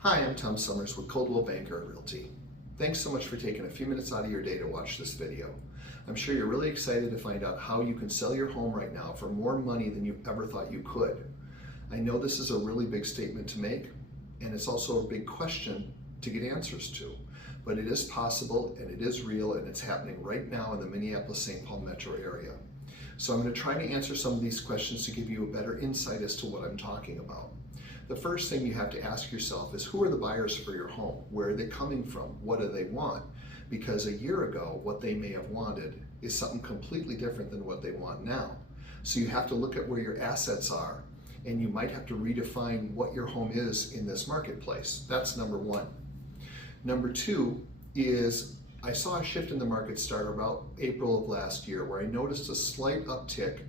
Hi, I'm Tom Summers with Coldwell Banker Realty. Thanks so much for taking a few minutes out of your day to watch this video. I'm sure you're really excited to find out how you can sell your home right now for more money than you ever thought you could. I know this is a really big statement to make, and it's also a big question to get answers to. But it is possible, and it is real, and it's happening right now in the Minneapolis-St. Paul metro area. So I'm going to try to answer some of these questions to give you a better insight as to what I'm talking about. The first thing you have to ask yourself is, who are the buyers for your home? Where are they coming from? What do they want? Because a year ago, what they may have wanted is something completely different than what they want now. So you have to look at where your assets are, and you might have to redefine what your home is in this marketplace. That's number one. Number two is, I saw a shift in the market start about April of last year where I noticed a slight uptick,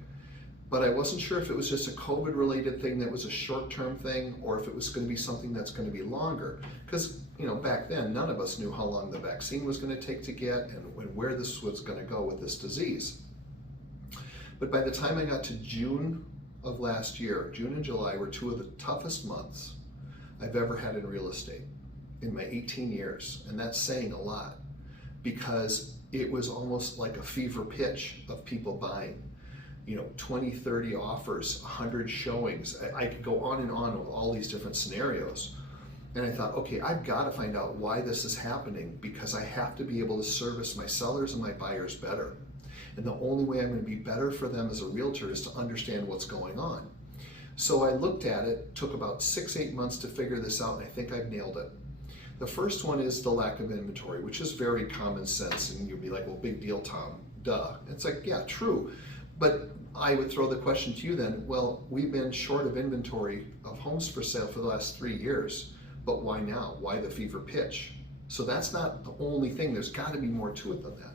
but I wasn't sure if it was just a COVID related thing that was a short-term thing or if it was going to be something that's going to be longer. Because, back then, none of us knew how long the vaccine was going to take to get and where this was going to go with this disease. But by the time I got to June of last year, June and July were two of the toughest months I've ever had in real estate in my 18 years. And that's saying a lot because it was almost like a fever pitch of people buying. 20, 30 offers, 100 showings. I could go on and on with all these different scenarios. And I thought, okay, I've got to find out why this is happening because I have to be able to service my sellers and my buyers better. And the only way I'm going to be better for them as a realtor is to understand what's going on. So I looked at it, took about 6-8 months to figure this out, and I think I've nailed it. The first one is the lack of inventory, which is very common sense. And you'll be like, well, big deal, Tom, duh. It's like, yeah, true. But I would throw the question to you then, well, we've been short of inventory of homes for sale for the last 3 years, but why now? Why the fever pitch? So that's not the only thing. There's got to be more to it than that.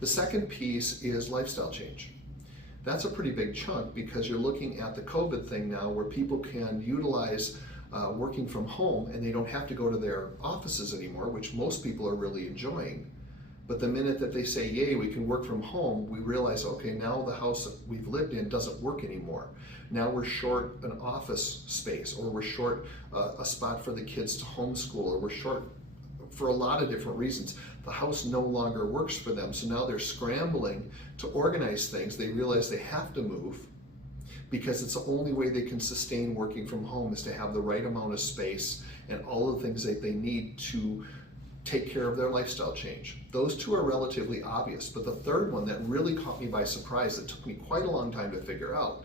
The second piece is lifestyle change. That's a pretty big chunk because you're looking at the COVID thing now where people can utilize working from home and they don't have to go to their offices anymore, which most people are really enjoying. But the minute that they say, yay, we can work from home, we realize, okay, now the house that we've lived in doesn't work anymore. Now we're short an office space, or we're short a spot for the kids to homeschool, or we're short for a lot of different reasons. The house no longer works for them, so now they're scrambling to organize things. They realize they have to move because it's the only way they can sustain working from home is to have the right amount of space and all the things that they need to take care of their lifestyle change. Those two are relatively obvious, but the third one that really caught me by surprise, that took me quite a long time to figure out,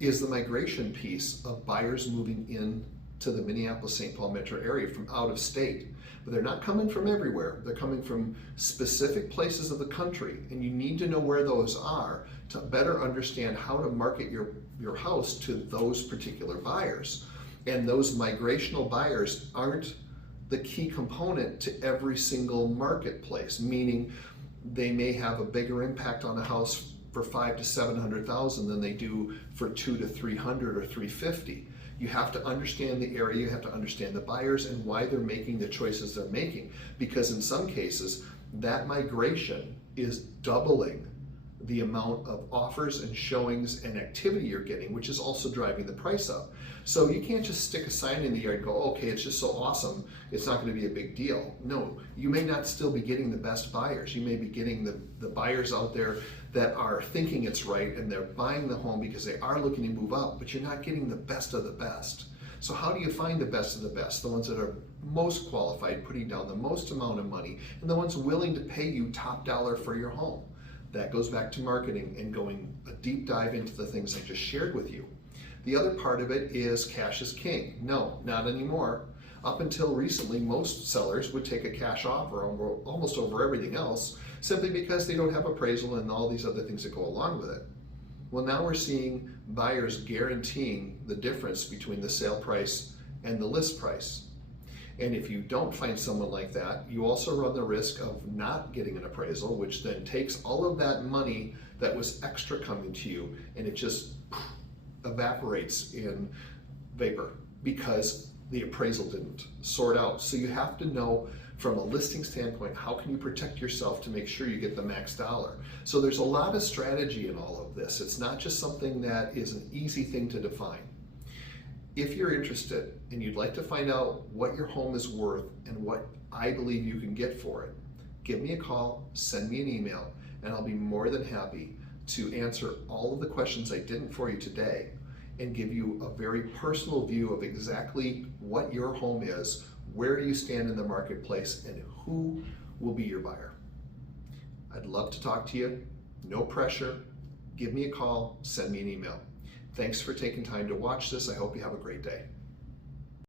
is the migration piece of buyers moving in to the Minneapolis-St. Paul metro area from out of state. But they're not coming from everywhere. They're coming from specific places of the country, and you need to know where those are to better understand how to market your house to those particular buyers. And those migrational buyers aren't the key component to every single marketplace, meaning they may have a bigger impact on a house for $500,000 to $700,000 than they do for $200,000 to $300,000 or $350,000. You have to understand the area, you have to understand the buyers and why they're making the choices they're making, because in some cases that migration is doubling the amount of offers and showings and activity you're getting, which is also driving the price up. So you can't just stick a sign in the yard and go, okay, it's just so awesome, it's not going to be a big deal. No, you may not still be getting the best buyers. You may be getting the buyers out there that are thinking it's right and they're buying the home because they are looking to move up, but you're not getting the best of the best. So how do you find the best of the best? The ones that are most qualified, putting down the most amount of money, and the ones willing to pay you top dollar for your home. That goes back to marketing and going a deep dive into the things I just shared with you. The other part of it is cash is king. No, not anymore. Up until recently, most sellers would take a cash offer almost over everything else simply because they don't have appraisal and all these other things that go along with it. Well, now we're seeing buyers guaranteeing the difference between the sale price and the list price. And if you don't find someone like that, you also run the risk of not getting an appraisal, which then takes all of that money that was extra coming to you and it just evaporates in vapor because the appraisal didn't sort out. So you have to know from a listing standpoint, how can you protect yourself to make sure you get the max dollar? So there's a lot of strategy in all of this. It's not just something that is an easy thing to define. If you're interested and you'd like to find out what your home is worth and what I believe you can get for it, give me a call, send me an email, and I'll be more than happy to answer all of the questions I didn't for you today and give you a very personal view of exactly what your home is, where do you stand in the marketplace, and who will be your buyer. I'd love to talk to you. No pressure. Give me a call, send me an email. Thanks for taking time to watch this. I hope you have a great day.